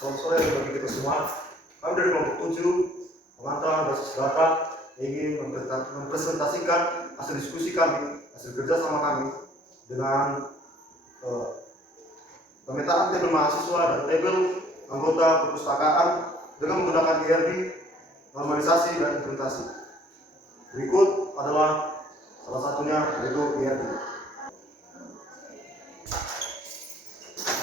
Selamat sore bagi kita semua. Kami dari kelompok 7 pengantar basis data ingin mempresentasikan hasil diskusi kami, hasil kerjasama kami dengan pemetaan tabel mahasiswa dan tabel anggota perpustakaan dengan menggunakan IRB, normalisasi dan implementasi. Berikut adalah salah satunya, yaitu IRB.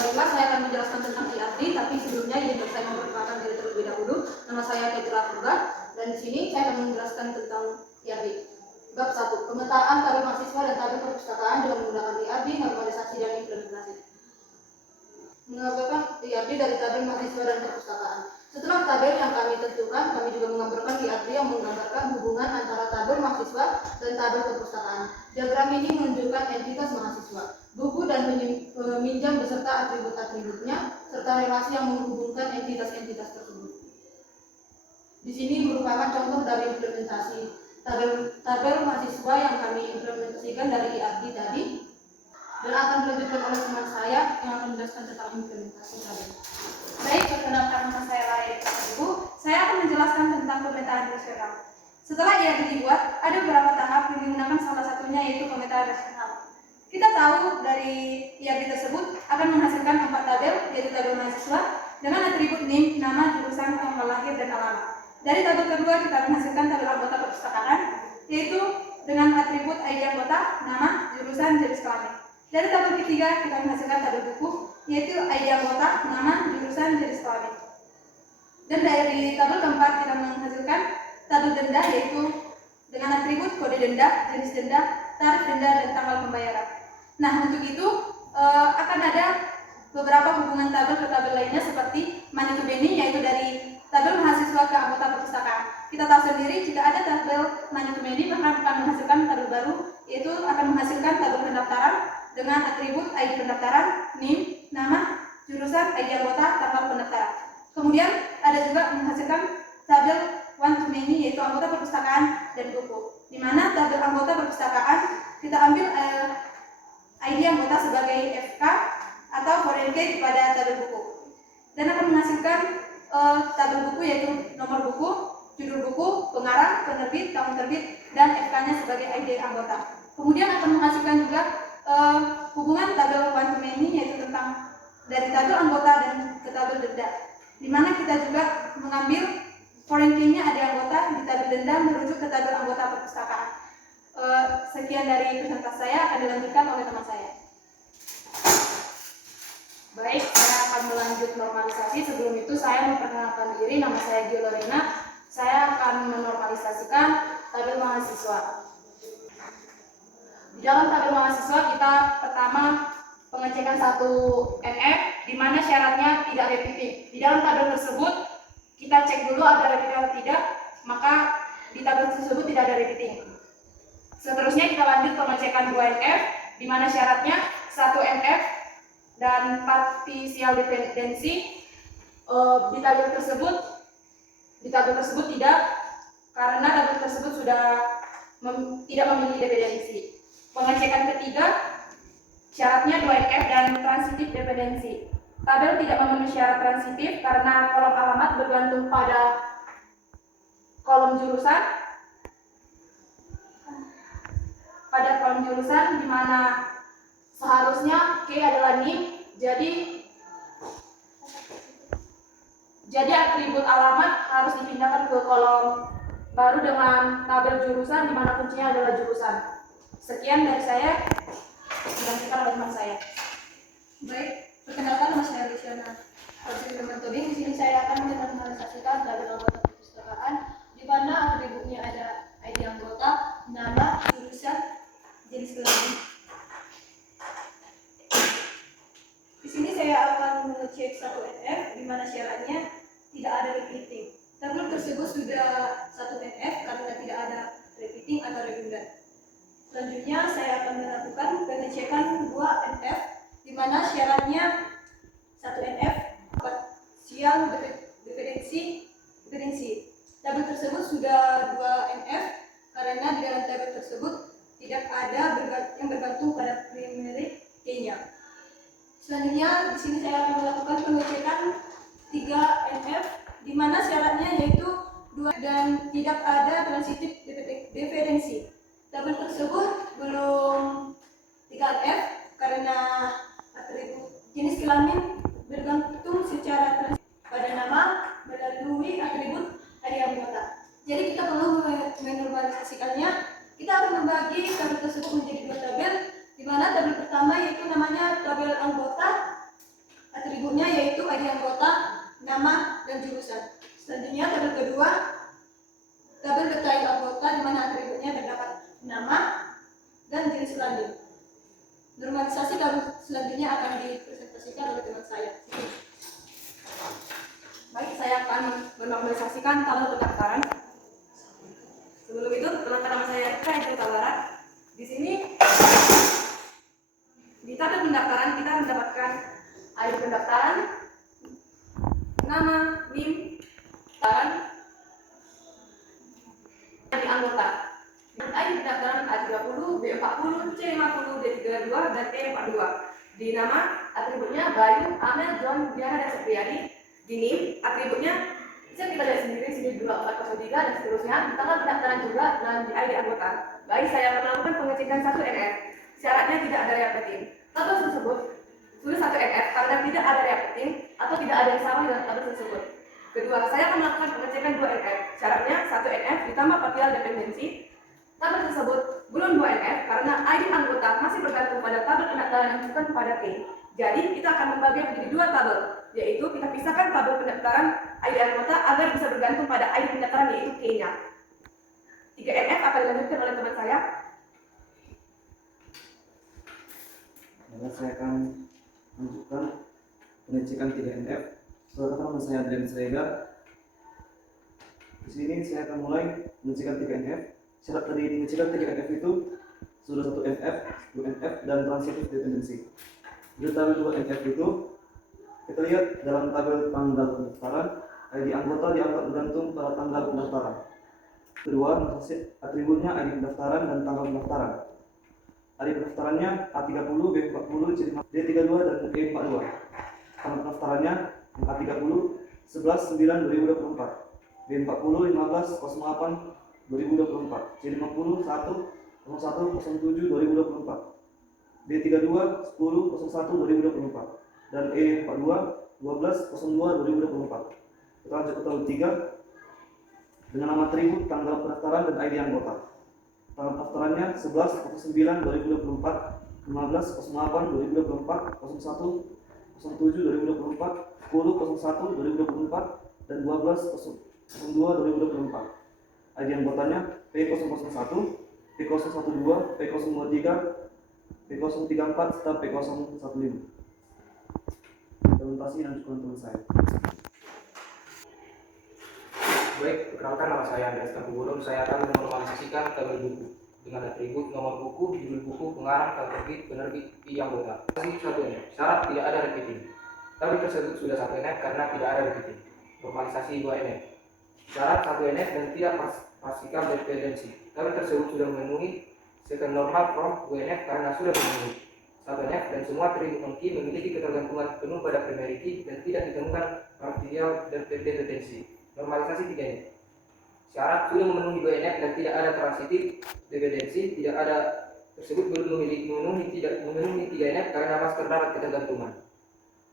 Baiklah, saya akan menjelaskan tentang IRB, tapi sebelumnya izin saya memperkenalkan diri terlebih dahulu. Nama saya Ketra Purba, dan di sini saya akan menjelaskan tentang IRB. Bab 1. Pemetaan tabel mahasiswa dan tabel perpustakaan dengan menggunakan IRB, normalisasi dan implementasi. Mengambilkan IRB dari tabel mahasiswa dan perpustakaan. Setelah tabel yang kami tentukan, kami juga menggambarkan IRB yang menggambarkan hubungan antara tabel mahasiswa dan tabel perpustakaan. Diagram ini menunjukkan entitas mahasiswa, buku dan peminjam beserta atribut-atributnya, serta relasi yang menghubungkan entitas-entitas tersebut. Di sini merupakan contoh dari implementasi tabel mahasiswa yang kami implementasikan dari IRB tadi, dan akan dilanjutkan oleh teman saya yang akan menjelaskan tentang implementasi tabel. Baik, perkenalkan nama saya Lara Ibu. Saya akan menjelaskan tentang pemetaan rasional. Setelah IRB dibuat, ada beberapa tahap yang digunakan, salah satunya yaitu pemetaan rasional. Kita tahu dari IRB tersebut akan menghasilkan 4 tabel, yaitu tabel mahasiswa dengan atribut NIM, nama, jurusan, tanggal lahir, dan alamat. Dari tabel kedua kita menghasilkan tabel anggota perpustakaan, yaitu dengan atribut ID anggota, nama, jurusan, jenis kelamin. Dari tabel ketiga kita menghasilkan tabel buku, yaitu ID anggota, nama, jurusan, jenis kelamin. Dan dari tabel keempat kita menghasilkan tabel denda, yaitu dengan atribut kode denda, jenis denda, tarif denda, dan tanggal pembayaran. Nah, untuk itu akan ada beberapa hubungan tabel ke tabel lainnya seperti money to Benny, yaitu dari tabel mahasiswa ke anggota perpustakaan. Kita tahu sendiri jika ada tabel money to Benny maka akan menghasilkan tabel baru, yaitu akan menghasilkan tabel pendaftaran dengan atribut ID pendaftaran, NIM, nama, jurusan, ID anggota, tanggal pendaftaran. Kemudian ada juga menghasilkan tabel one to many, yaitu anggota perpustakaan dan buku. Di mana tabel anggota perpustakaan kita ambil ID anggota sebagai FK atau foreign key pada tabel buku, dan akan menghasilkan tabel buku yaitu nomor buku, judul buku, pengarang, penerbit, tahun terbit, dan FK-nya sebagai ID anggota. Kemudian akan menghasilkan juga hubungan tabel one to many, yaitu tentang dari tabel anggota dan ke tabel denda, di mana kita juga mengambil foreign key-nya ada anggota di tabel denda merujuk ke tabel anggota perpustakaan. Sekian dari presentasi saya, akan dilanjutkan oleh teman saya. Baik, saya akan melanjut normalisasi. Sebelum itu saya memperkenalkan diri, nama saya Gio Lorena. Saya akan menormalisasikan tabel mahasiswa. Di dalam tabel mahasiswa kita pertama pengecekan 1 NF, di mana syaratnya tidak repeating. Di dalam tabel tersebut kita cek dulu ada repeating atau tidak, maka di tabel tersebut tidak ada repeating. Seterusnya kita lanjut pengecekan 2 NF, di mana syaratnya 1 NF dan partisial dependensi. Di tabel tersebut tidak, karena tabel tersebut sudah tidak memiliki dependensi. Pengecekan ketiga, syaratnya 2NF dan transitif dependensi. Tabel tidak memenuhi syarat transitif karena kolom alamat bergantung pada kolom jurusan. Di mana seharusnya K adalah NIM, jadi atribut alamat harus dipindahkan ke kolom baru dengan tabel jurusan, di mana kuncinya adalah jurusan. Sekian dari saya, dilanjutkan oleh teman saya. Baik, perkenalkan nama saya Luciana Toding. Di sini saya akan menormalisasikan tabel anggota perpustakaan, di mana atributnya ada ID anggota, nama, jurusan, jenis kelamin. Di sini saya akan mengecek 1 NF, di mana syaratnya tidak ada repeating. Tabel tersebut sudah 1 NF karena tidak ada repeating atau redundant. Selanjutnya saya akan melakukan pengecekan 2 NF, di mana syaratnya 1 NF partial dependensi. Tabel tersebut sudah 2 NF karena di dalam tabel tersebut tidak ada yang bergantung pada primary key-nya. Selanjutnya di sini saya akan melakukan pengecekan 3 yaitu ID anggota, nama, dan jurusan. Selanjutnya tabel kedua, tabel detail anggota di mana atributnya terdapat nama dan jenis kelamin. Normalisasi tabel selanjutnya akan dipresentasikan oleh teman saya. Baik, saya akan menormalisasikan tabel pendaftaran. Sebelum itu, perkenalkan nama saya Rika Eka Barat. Di sini di tabel pendaftaran kita mendapatkan ID pendaftaran, nama, NIM, pendaftaran, ID anggota. ID pendaftaran A30, B40, C50, D32, dan E42. Di nama, atributnya Bayu, Amel, John, Diana, dan Septriadi. Di NIM, atributnya bisa kita lihat sendiri sini 2403 dan seterusnya. Di tanggal pendaftaran juga dan di ID anggota. Baik, saya akan melakukan pengecekan 1 NF. Syaratnya tidak ada rea petin. Tabel tersebut sudah 1 NF karena tidak ada rea petin atau tidak ada yang sama dengan tabel tersebut. Kedua, saya akan melakukan pengecekan 2 NF. Syaratnya 1 NF ditambah partial dependensi. Tabel tersebut belum 2 NF karena ID anggota masih bergantung pada tabel pendaftaran yang bukan pada T. Jadi kita akan membagi menjadi 2 tabel, yaitu kita pisahkan tabel pendaftaran ID anggota agar bisa bergantung pada ID pendaftaran yaitu K-nya. 3 NF akan dilanjutkan oleh teman saya. Saya akan menunjukkan pengecekan 3 NF. Saudara nama saya Adrian Sregar. Di sini saya akan mulai mengecekan 3 NF. Syarat dari pengecekan 3 NF itu sudah 1 NF, 2 NF, dan transitif dependensi. Di tabel 2 NF itu kita lihat dalam tabel tanggal pendaftaran, ID anggota dianggap bergantung pada tanggal pendaftaran. Kedua, atributnya ID pendaftaran dan tanggal pendaftaran. ID pendaftarannya A30, B40, D32, dan E42. Tanggal pendaftarannya A30 11/9/2024, B40 15/08/2024, C50 1/01/07/2024, B32 10/01/2024, dan E42 12/02/2024. Kita lanjut ke tabel 3 dengan nama atribut, tanggal pendaftaran, dan ID anggota. Tanggal pendaftarannya 11/09/2024, 15/08/2024, 01/07/2024, 10/01/2024, dan 12/02/2024. ID anggotanya P001, P012, P023, P034, serta P015. Implementasi dan teman saya. Baik, perkenalkan nama saya Andreas Tambubolon. Saya akan menormalisasikan tabel buku dengan atribut nomor buku, judul buku, pengarang, tanggal terbit, penerbit, I anggota. Satunya, syarat tidak ada repeating. Tabel tersebut sudah 1 NF karena tidak ada repeating. Normalisasi 2 NF. Syarat 1 NF dan tidak partial dependensi. Tabel tersebut sudah memenuhi second normal from 2 NF karena sudah memenuhi 1 NF dan semua atribut non-key memiliki ketergantungan penuh pada primary key dan tidak ditemukan partial dependensi. Normalisasi 3 NF. Syarat sudah memenuhi 2 NF dan tidak ada transitif dependensi. Tidak ada tersebut belum memenuhi 3 NF karena masih terdapat ketergantungan.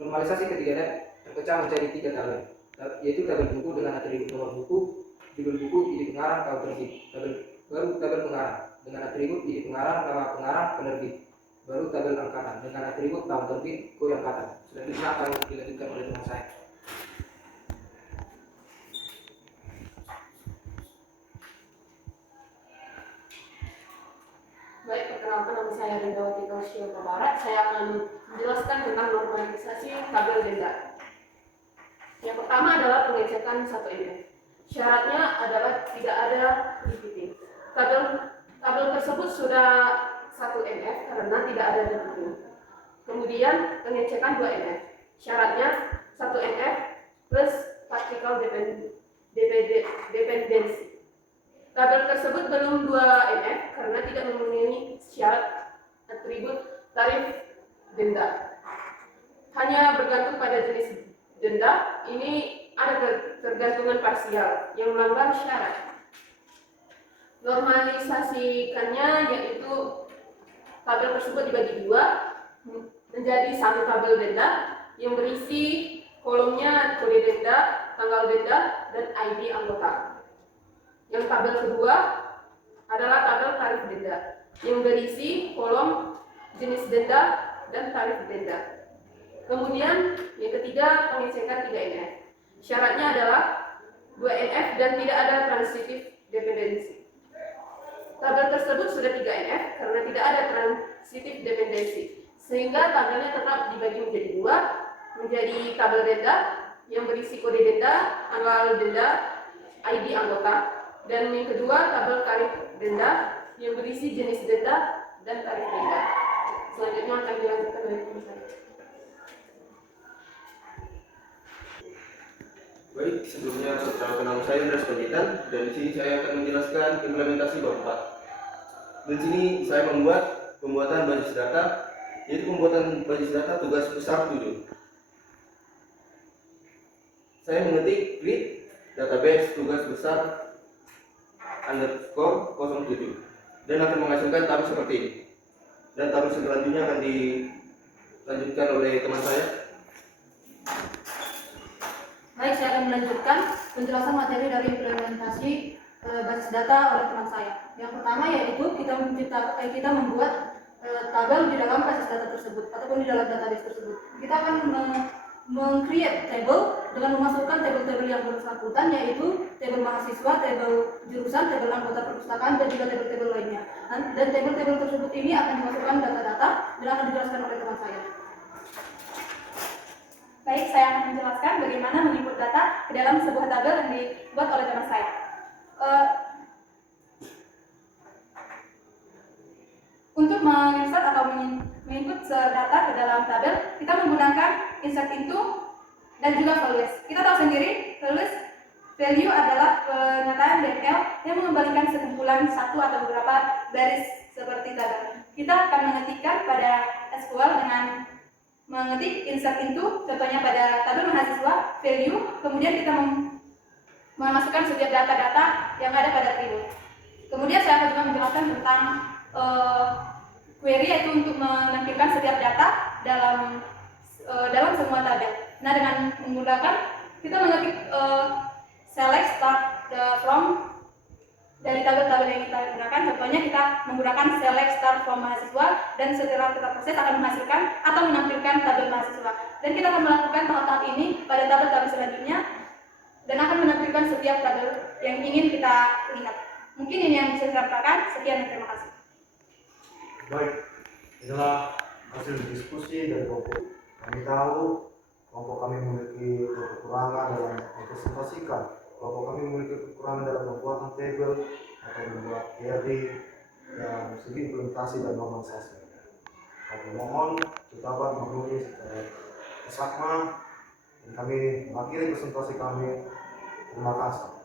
Normalisasi ketiga NF terpecah menjadi 3 tabel, yaitu tabel buku dengan atribut nomor buku, judul buku, ide pengarang, tahun terbit. Baru tabel pengarang dengan atribut ide pengarang, nama pengarang, penerbit. Baru tabel angkatan dengan atribut tahun terbit, kode angkatan. Selanjutnya akan dilanjutkan oleh teman saya. Baik, perkenalkan nama saya Rendawati Kausia Barat. Saya akan menjelaskan tentang normalisasi tabel denda. Yang pertama adalah pengecekan 1 NF. Syaratnya adalah tidak ada repeating. Tabel tersebut sudah 1 NF karena tidak ada repeating. Kemudian pengecekan 2 NF. Syaratnya 1 NF plus partial dependensi. Tabel tersebut belum 2 NF karena tidak memenuhi syarat atribut tarif denda. Hanya bergantung pada jenis denda. Ini ada ketergantungan parsial yang melanggar syarat. Normalisasikannya yaitu tabel tersebut dibagi 2 menjadi 1 tabel denda yang berisi kolomnya kode denda, tanggal denda, dan ID anggota. Yang tabel kedua adalah tabel tarif denda yang berisi kolom jenis denda dan tarif denda. Kemudian yang ketiga, pengecekan 3NF. Syaratnya adalah 2NF dan tidak ada transitive dependency. Tabel tersebut sudah 3NF karena tidak ada transitive dependency, sehingga tabelnya tetap dibagi menjadi dua, menjadi tabel denda yang berisi kode denda, tanggal denda, ID anggota, dan yang kedua tabel tarif denda yang berisi jenis denda dan tarif denda. Selanjutnya akan dilanjutkan oleh tim saya. Baik, sebelumnya perkenalkan nama saya Andreas Panjaitan, dan di sini saya akan menjelaskan implementasi bab 4. Di sini saya membuat pembuatan basis data, yaitu pembuatan basis data tugas besar 7. Saya mengetik read database tugas besar underscore 07 dan akan menghasilkan tabel seperti ini. Dan tabel selanjutnya akan dilanjutkan oleh teman saya. Baik, saya akan melanjutkan penjelasan materi dari implementasi basis data oleh teman saya. Yang pertama yaitu kita membuat tabel di dalam basis data tersebut ataupun di dalam database tersebut. Kita akan meng-create table dengan memasukkan tabel-tabel yang bersangkutan, yaitu tabel mahasiswa, tabel jurusan, tabel anggota perpustakaan, dan juga tabel-tabel lainnya. Dan tabel-tabel tersebut ini akan dimasukkan data-data dan akan dijelaskan oleh teman saya. Baik, saya akan menjelaskan bagaimana menginput data ke dalam sebuah tabel yang dibuat oleh teman saya. Untuk menginsert atau menginput data ke dalam tabel, kita menggunakan insert into dan juga values. Kita tahu sendiri, value adalah pernyataan DML yang mengembalikan sekumpulan satu atau beberapa baris seperti tabel. Kita akan mengetikkan pada SQL dengan mengetik insert into, contohnya pada tabel mahasiswa, value, kemudian kita memasukkan setiap data-data yang ada pada tribun. Kemudian saya akan juga menjelaskan tentang query, yaitu untuk menampilkan setiap data dalam semua tabel. Nah, dengan menggunakan kita mengetik select start from dari tabel-tabel yang kita gunakan. Contohnya kita menggunakan select start from mahasiswa, dan setelah kita proses akan menghasilkan atau menampilkan tabel mahasiswa. Dan kita akan melakukan tahap-tahap ini pada tabel-tabel selanjutnya dan akan menampilkan setiap tabel yang ingin kita lihat. Mungkin ini yang bisa saya sampaikan. Sekian dan terima kasih. Baik, inilah hasil diskusi dari kelompok. Kami tahu kelompok kami memiliki kekurangan dalam mempresentasikan. Kelompok kami memiliki kekurangan dalam pembuatan tabel atau membuat ERD dan segi implementasi dan normalisasi. Kami mohon kita dapat memenuhi secara kesakma dan kami mengakhiri presentasi kami. Terima kasih.